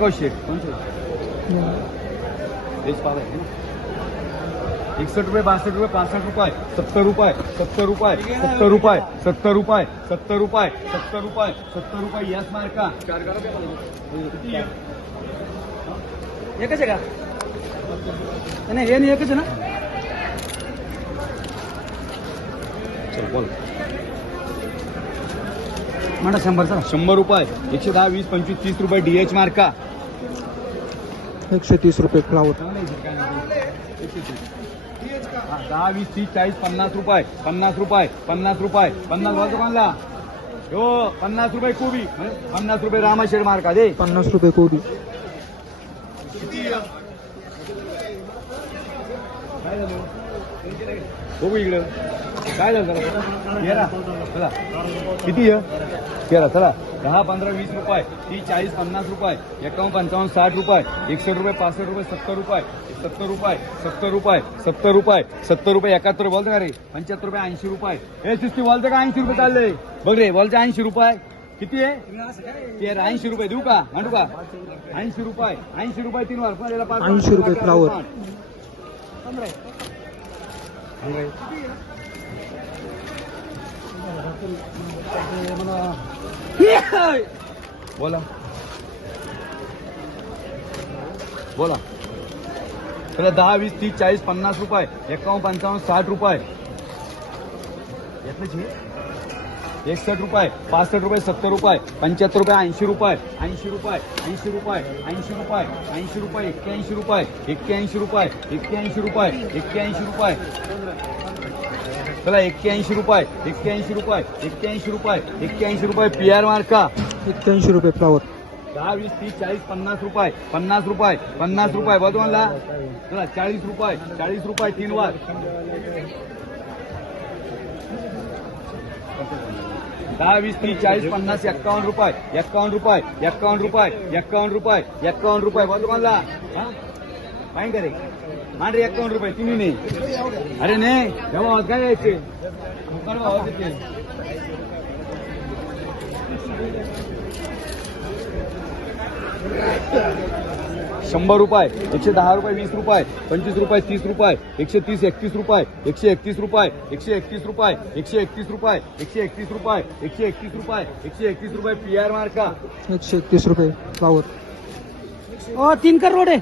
कौशे कोणते? तेच पाव आहे. ना एकसष्ट रुपये बासष्ट रुपये पासष्ट रुपये सत्तर रुपये सत्तर रुपये सत्तर रुपये सत्तर रुपये सत्तर रुपये सत्तर रुपये सत्तर रुपये याच मार्का. किती आहे? एकच आहे का? नाही हे नाही एकच आहे ना? बोल. म्हणा शंभरचा. शंभर रुपये एकशे दहा वीस पंचवीस तीस रुपये डीएच मार्का. एकशे तीस रुपये फ्लावर हा, दहा वीस तीस चाळीस पन्नास रुपये पन्नास रुपये पन्नास रुपये पन्नास वाजता दुकानला हो पन्नास रुपये कोबी. पन्नास रुपये रामाशेड मार्का दे. पन्नास रुपये कोबी. काय झालं बघू इकडं. काय झालं तेरा चला. किती आहे? तेरा चला. दहा पंधरा वीस रुपये. तीस चाळीस पन्नास रुपये. एकावन्न पंचावन्न साठ रुपये. एकसष्ट रुपये पासष्ट रुपये सत्तर रुपये. सत्तर रुपये सत्तर रुपये सत्तर रुपये सत्तर रुपये एकाहत्तर बोलतं का रे? पंच्याहत्तर रुपये ऐंशी रुपये. हे सिस्टी बोलतं का ऐंशी रुपये चाललंय बघ रे बोलतं ऐंशी रुपये. किती आहे? तेरा ऐंशी रुपये. देऊ का? म्हणू का? ऐंशी रुपये. ऐंशी रुपये तीन वार. पण याला पाच- 80 रुपये फ्लावर. बोला. बोला. चला दहा वीस तीस चाळीस पन्नास रुपये. एकावन्न पंचावन्न साठ रुपये. येतच हे? एकसष्ट रुपये पासष्ट रुपये सत्तर रुपये पंच्याहत्तर रुपये ऐंशी रुपये ऐंशी रुपये ऐंशी रुपये ऐंशी रुपये ऐंशी रुपये एक्क्याऐंशी रुपये एक्क्याऐंशी रुपये एक्क्याऐंशी रुपये एक्क्याऐंशी रुपये. चला एक्क्याऐंशी रुपये एक्क्याऐंशी रुपये एक्क्याऐंशी रुपये एक्क्याऐंशी रुपये पी आर मार्का एक्क्याऐंशी रुपये फ्लावर दहा वीस तीस चाळीस पन्नास रुपये पन्नास रुपये पन्नास रुपये बघ मला. चला चाळीस रुपये चाळीस रुपये तीन वार दहा वीस तीस चाळीस पन्नास एक्कावन्न रुपये एक्कावन्न रुपये एक्कावन्न रुपये एक्कावन्न रुपये एक्कावन्न रुपये बघ मला फाईन करे मांडरे एक्कावन्न रुपये तुम्ही नाही अरे नाही तेव्हा काय यायचे दुकान भावात येते शंभर रुपये एकशे दहा रुपये वीस रुपये पंचवीस रुपये तीस रुपये एकशे तीस एकतीस रुपये एकशे एकतीस रुपये एकशे एकतीस रुपये एकशे एकतीस रुपये एकशे एकतीस रुपये एकशे एकतीस रुपये एकशे एकतीस रुपये पी आर मार्का. एकशे एकतीस रुपये ओ तीन कर रोड. आहे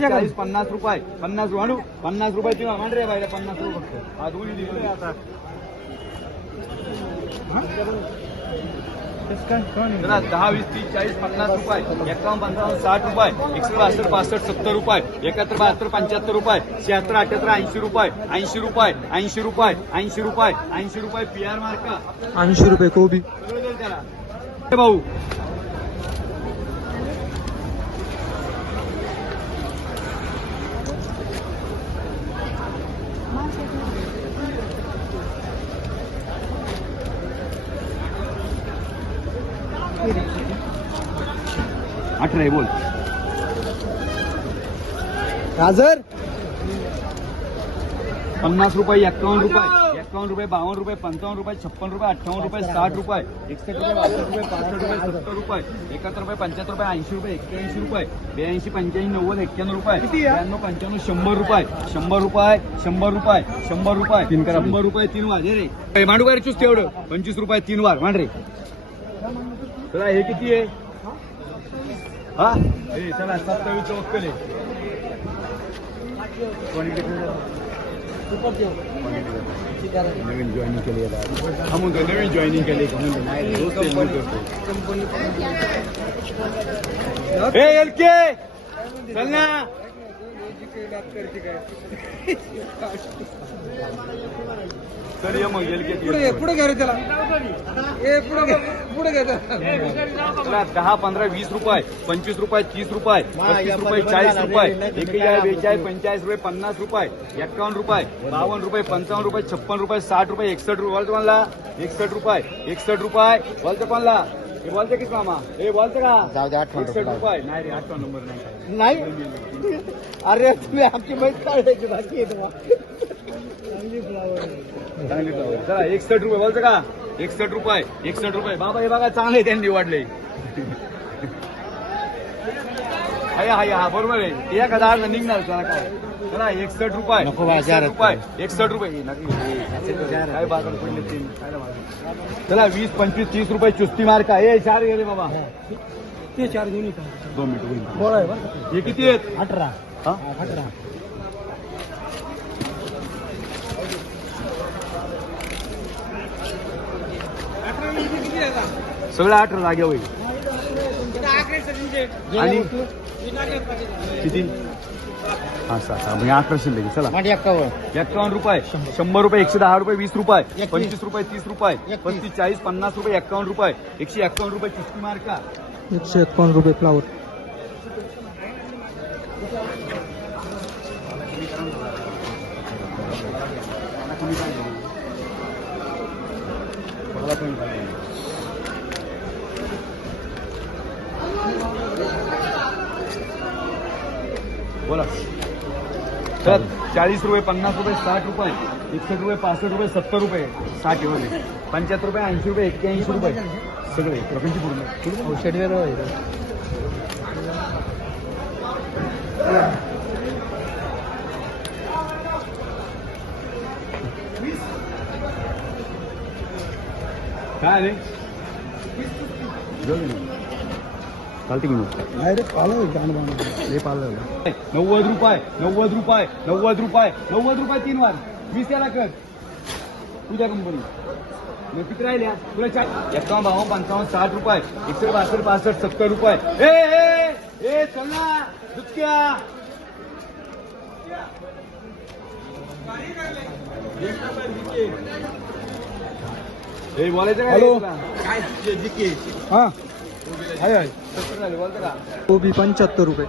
चाळीस पन्नास रुपये पन्नास रुपये पन्नास रुपये किंवा रे बाहेर पन्नास रुपये आता दहा वीस तीस चाळीस पन्नास रुपये एकावन्न पंचावन्न साठ रुपये एकशे बासष्ट पासष्ट सत्तर रुपये एकाहत्तर बहात्तर पंच्याहत्तर रुपये शहात्तर अठ्याहत्तर ऐंशी रुपये ऐंशी रुपये ऐंशी रुपये ऐंशी रुपये ऐंशी रुपये पी आर मार्का. ऐंशी रुपये कोबी. भाऊ अठरा आहे बोल. गाजर? पन्नास रुपये एक्कावन्न रुपये. एक्कावन्न रुपये बावन्न रुपये पंचावन्न रुपये छप्पन रुपये अठ्ठावन्न रुपये साठ रुपये. एकसष्ट रुपये बासष्ट रुपये पासष्ट रुपये सत्तर रुपये एकाहत्तर रुपये पंच्याहत्तर रुपये ऐंशी रुपये एक्क्याऐंशी रुपये ब्याऐंशी पंच्याऐंशी नव्वद एक्क्याण्णव रुपये ब्याण्णव पंच्याण्णव शंभर रुपये शंभर रुपये शंभर रुपये शंभर रुपये तीन करा. शंभर रुपये तीन वार. हे रे. मांडू काय चूस तेवढं पंचवीस रुपये तीन वार. मांड रे. हे किती आहे? हा? चला सत्तावीसचं वक्कल नवीन जॉईनिंग केली हा म्हणतो नवीन जॉईनिंग केली म्हणतो एल के! चल ना. चल ये मग एल के पुढे पुढे घ्या रे त्याला. ए पुढे पुढे घ्या चला दहा पंधरा वीस रुपये पंचवीस रुपये तीस रुपये पस्तीस रुपये चाळीस रुपये एकेचाळीस बेचाळीस पंचेचाळीस रुपये पन्नास रुपये एक्कावन्न रुपये बावन्न रुपये पंचावन्न रुपये छप्पन रुपये साठ रुपये एकसष्ट रुपये कोणला? एकसष्ट रुपये एकसष्ट रुपये कोणला? हे बोलते की मामा? हे बोलते का? जाऊ दे, आठवण एकसष्ट रुपये नाही रे आठवण नंबर नाही. नाही? अरे तुम्ही आमची मैत काढायची बाकी आहे. चांगली. चला एकसष्ट रुपये बोलतो का? एकसष्ट रुपये एकसष्ट रुपये. बाबा हे बघा चांगले त्यांनी वाढले. हाय हाय हा बरोबर आहे. एक हजार निघणार त्याला काय? चला एकसष्ट रुपये. नको बा, एकसष्ट चार रुपये. हे हे, काय बाजार पडले तीन काय ना बाजार. चला वीस पंचवीस तीस रुपये चुस्ती मार्का. हे चार गेले बाबा. ते चार घेऊन येतो. दोन मिनिट होईल. बोळा आहे बरं का? हे किती आहेत? अठरा. हा? अठरा. सगळं अठरा जागे होईल. आणि किती? हा सात हा म्हणजे अठराशे लगेच चला. मांडी एक्कावन्न एक्कावन्न रुपये. शंभर. रुपये एकशे दहा रुपये वीस रुपये. एकवीस. पंचवीस रुपये तीस रुपये. पस्तीस चाळीस पन्नास रुपये एक्कावन्न रुपये. एकशे एक्कावन्न रुपये चुस्ती मार्का. एकशे एकावन्न रुपये फ्लावर. बोला. सर चाळीस रुपये पन्नास रुपये साठ रुपये एकसष्ट रुपये पासष्ट रुपये सत्तर रुपये साठ एवढे. पंच्याहत्तर रुपये ऐंशी रुपये एक्क्याऐंशी रुपये. सगळे प्रपंच पूर्ण. औषधी काय आले? चालते की मग डायरेक्ट पाहिलं हे पाहिलं नव्वद रुपये नव्वद रुपये नव्वद रुपये नव्वद रुपये तीन वार. वीस याला कर. तुझ्या कंपनी मग किती राहिल्या तुला चार. एकावन्न बावन्न पंचावन्न साठ रुपये. एकशे बासष्ट पासष्ट सत्तर रुपये. ए ए ए चल ना. दुसक्या हे बोलायचं काय? हा. आहे कोबी पंच्याहत्तर रुपये.